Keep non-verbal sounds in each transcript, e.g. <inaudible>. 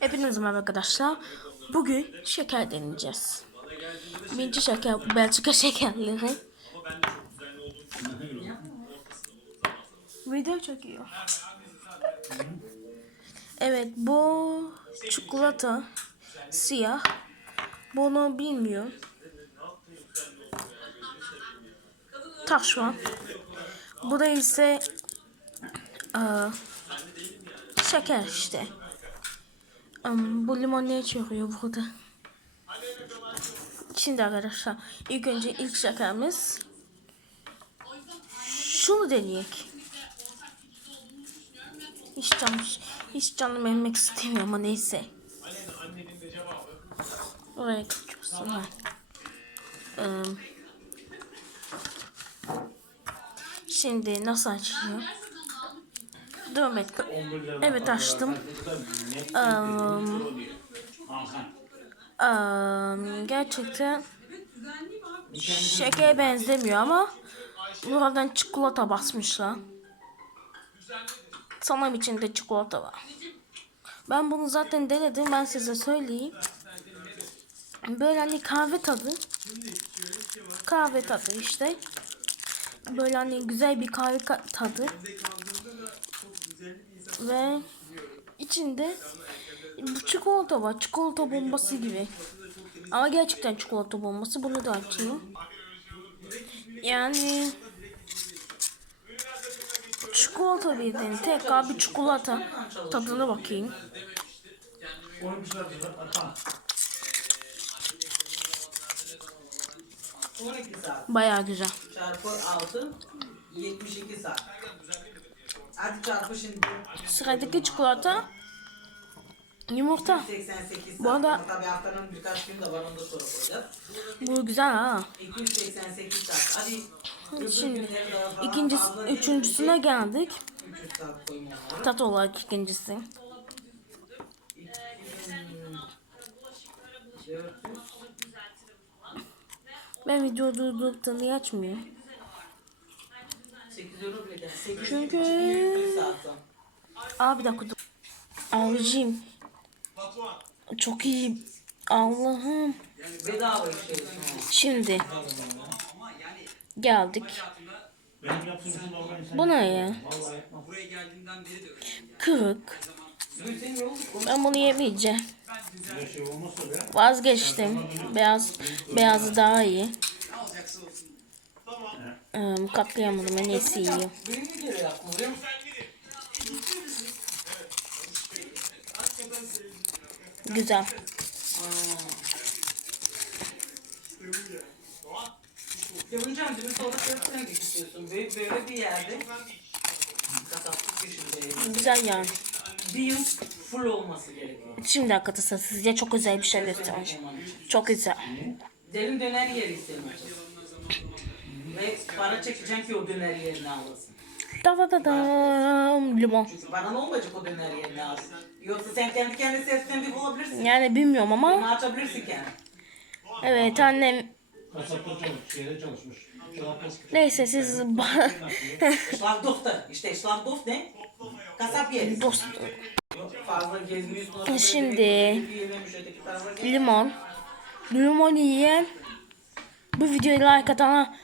Hepinize merhaba arkadaşlar. Bugün şeker deneyeceğiz. Birinci şeker Belçika şekerleri. Video çekiyor. Evet bu çikolata siyah. Bunu bilmiyorum. Taşman. Bu da ise aa, şeker işte. Am, bu limon ne çıkıyor burada? Şimdi arkadaşlar ilk önce ilk şekerimiz şunu deneyek. Hiç canım, hiç canım emmek istemiyor ama neyse. Oraya ha. Ee, şimdi nasıl açılıyor? Devam et. Evet açtım. Am, am, gerçekten şekere benzemiyor ama buradan çikolata basmışlar. Sanırım içinde çikolata var. Ben bunu zaten denedim. Ben size söyleyeyim. Böyle hani kahve tadı. Kahve tadı işte. Böyle hani güzel bir kahve ka- tadı. Ve içinde çikolata var. Çikolata bombası gibi. Ama gerçekten çikolata bombası. Bunu da açayım. Yani çikolata bildiğin tekrar bir çikolata tadına bakayım. Bayağı güzel. çarpı 6 72 saat. Hadi çarpı şimdi Sıradaki çikolata yumurta. 88 saat. Bu arada- Tabii haftanın birkaç günü de var onu da sonra koyacağız. Bu güzel ha. 288 saat. Hadi öbür Şimdi günleri daha falan ikincisi, fazla üçüncüsüne geldik. 300 saat koyma var. Tat olarak ikincisi. 400 Ben video durdurup da niye açmıyor? 8 euro bile değil. 8 Çünkü- 21 saat zam. Aa bir dakika dur. Abicim. Çok iyi. Allah'ım. Bedava. Şimdi geldik. Benim yaptığım için normal insan Bu ne ya? vallahi yapmam. Kırık. Ben bunu yemeyeceğim. Böyle şey olmazsa be. Vazgeçtim. Beyaz beyazı daha iyi. Ee, katlayamadım en iyisi yiyor. Güzel. Yavruncağım dün sonra köftene gidiyorsun. Böyle, böyle bir yerde kasaplık Güzel yani. bir yıl full olması gerekiyor. Şimdi arkadaşlar size çok özel bir şey göstereceğim. Çok güzel. Derin döner yeri istedim açıkçası. Ve para çekeceğim ki o döner yerini alasın. Da da da dam, limon. Çünkü bana ne olacak o döner yerini alasın. Yoksa sen kendi kendine seslendi bulabilirsin. Yani bilmiyorum ama Bunu açabilirsin kendin. evet annem Kasapta çalış, şeyde çalışmış. Neyse siz bana Şlagdof'ta. İşte Şlagdof ne? Kasap yeri. dost Yok, Fazla gezmiyorsun. orada böyle Şimdi- direkt yememiş öteki tarafa gel. limon limon yiyen bu videoyu like atana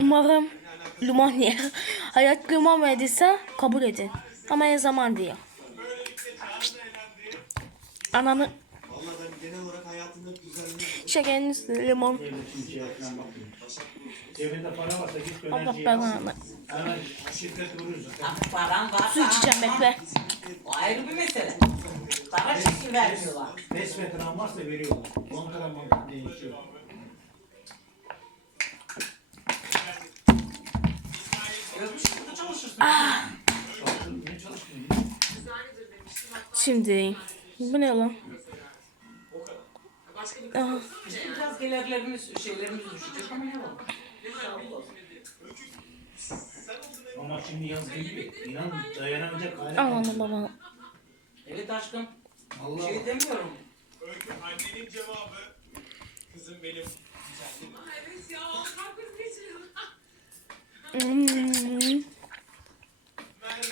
umarım limon yer. <laughs> Hayat verdiyse kabul edin. Ama ne zaman diyor. Ananı şekerin üstüne limon. Allah belanı. Su içeceğim bekle. O ayrı bir mesele. Para şekil vermiyorlar. 5 metren varsa veriyorlar. 10 gram mantık değişiyor. Şimdi bu ne lan? Aha. İşte biraz gelirlerimiz, şeylerimiz düşecek ama ne var? Ama şimdi yaz geliyor. İnan dayanamayacak hale Aman baba. Evet aşkım. Allah şey demiyorum. Öykü annenin cevabı kızım benim Hmm. Hadi bakalım. Tansiyon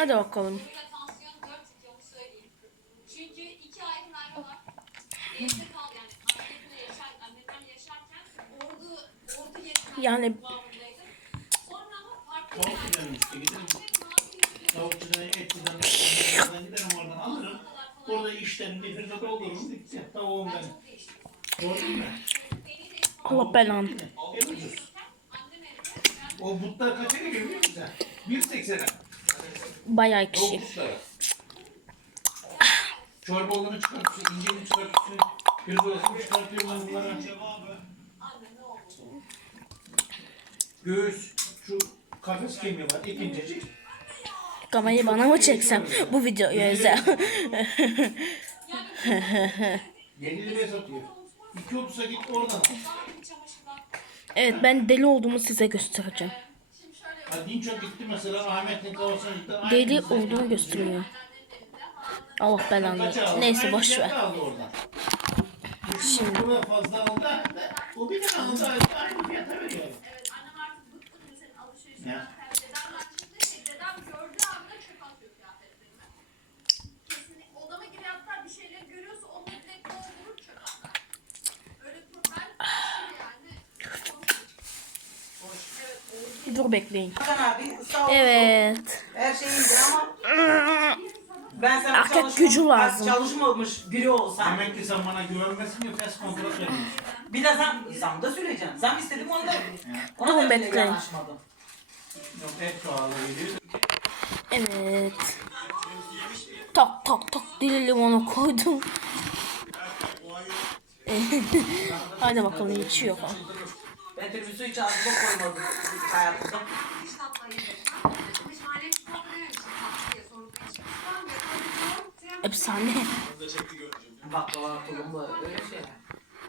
4 2 onu söyleyeyim. Çünkü 2 ay Yani. Orada doldururum. Tavuğum? Allah belanı. O butlar kaça geliyor biliyor musun sen? 1.80'e. Bayağı kişi. butları. Çorba olduğunu çıkartıyorsun, incini çıkartıyorsun. Pirzolasını çıkartıyorum bunlara. Göğüs, şu kafes kemiği var, ikincecik. Kamerayı bana mı çeksem bu videoyu özel? 7 liraya satıyor. 2.30'a git oradan evet ben deli olduğumu size göstereceğim. Ha, Dinço gitti mesela Ahmet'in kafasına gitti. aynı Deli olduğunu gösteriyor. Allah belanı. Neyse boş ver. Şimdi. O bir tane aldı aynı fiyata veriyor. Ya. Odama giriyor hatta bir şeyler görüyorsa onu direkt doldurur çöpe atar. Öyle problem yani. Dur bekleyin. Hakan abi sağ ol. Evet. Her şey iyidir ama ben sana Erkek çalışma, gücü lazım. çalışmamış biri olsam. Demek ki sen bana güvenmesin ya fes kontrat vermiş. Bir de sen, sen de söyleyeceksin. Sen istedim onu da. Ona Tamam, da bile bekleyin. yanaşmadım. Yok et pahalı geliyor. Evet. Tak tak tak dili limonu koydum. <laughs> Hadi bakalım içiyor falan. Su hiç ağzıma koymadım hayatımda. Efsane. Baklava, tulumba öyle şey.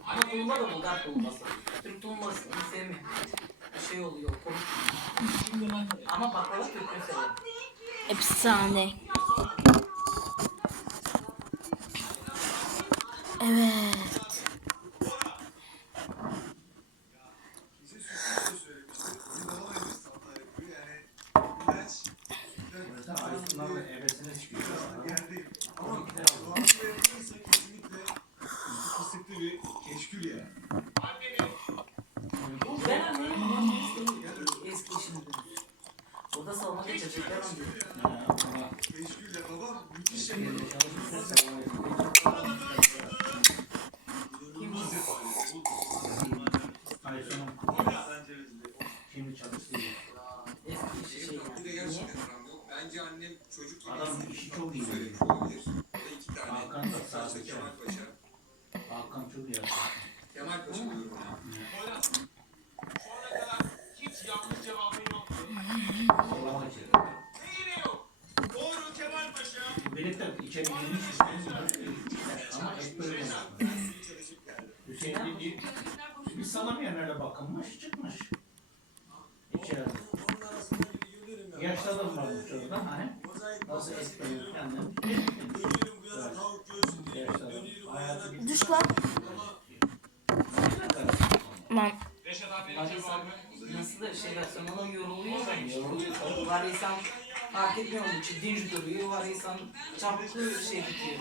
Ama tulumba da Bulgar tulumbası. Türk tulumbasını sevmiyorum. Bir şey oluyor. komik. Ama baklava Türk'ü severim. Efsane. Evet. Sen Aysunlarla ebesine çıkıyor. Fıstıklı bir keşkül ya. Ben anlayayım. Eski işim. Burada salma geçecekler anlıyor. Keşkül ya baba müthiş ya. Aysun'un şimdi çalıştığı yer. Eski işi Bence annem çocuk gibi Adam işi çok iyi biliyor. olabilir. O da iki tane. Hakan da Sadece sadece. Kemal Paşa. Hakan çok iyi. Kemal Paşa diyorum ona. Hüseyin biz salamıyor öyle bakılmış çıkmış. İçeri. Yaşlı adam varmış orada hani. Nasıl etkilemiş kendini. Yaşlı adam. Hayatı. Düş lan. Lan. Reşat abinin Var insan nasıl da şey dersin ona yoruluyor da var insan fark etmiyor onun için dinç duruyor var insan çabuk şey bitiyor.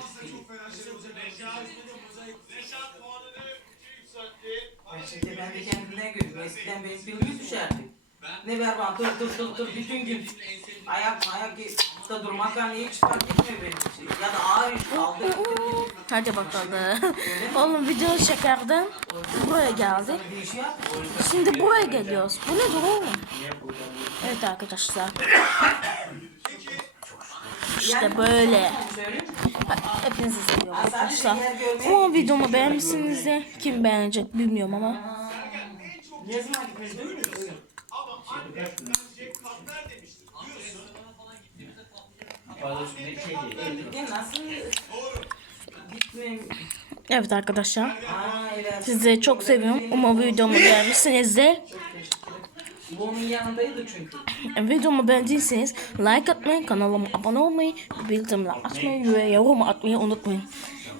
Reşat puanını üçe yükseltti. Ben şimdi ben de kendimden görüyorum. Eskiden benim filmi düşerdi. Ne ver bana dur dur dur dur bütün gün ayak ayak da durmakla hiç fark etmiyor benim için. Ya da ağır iş kaldı. Hadi bakalım. Oğlum video çekerdim. Buraya geldik. Şimdi buraya geliyoruz. Bu nedir oğlum? Niye? Evet arkadaşlar. İşte böyle. Hepinizi seviyorum arkadaşlar. Umarım videomu beğenmişsinizdir. Kim beğenecek bilmiyorum ama. Ne zaman gitmiş Evet arkadaşlar. Sizi çok seviyorum. Umarım videomu beğenmişsinizdir. Bu onun yanındaydı çünkü. Videomu beğendiyseniz like atmayı, kanalıma abone olmayı, bildirimleri açmayı ve yorum atmayı unutmayın.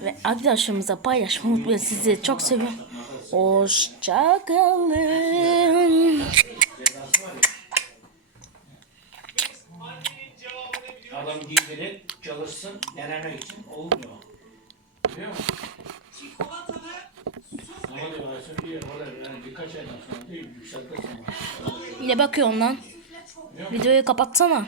Ve arkadaşlarımıza paylaşmayı unutmayın. Sizi çok seviyorum. Hoşçakalın. çalışsın denemek için olmuyor. Biliyor musun? Çikolatalı su. Ne oluyor? Çok iyi. Yani birkaç aydan sonra değil, yükseltme sonra. Bir de lan. Videoyu kapatsana.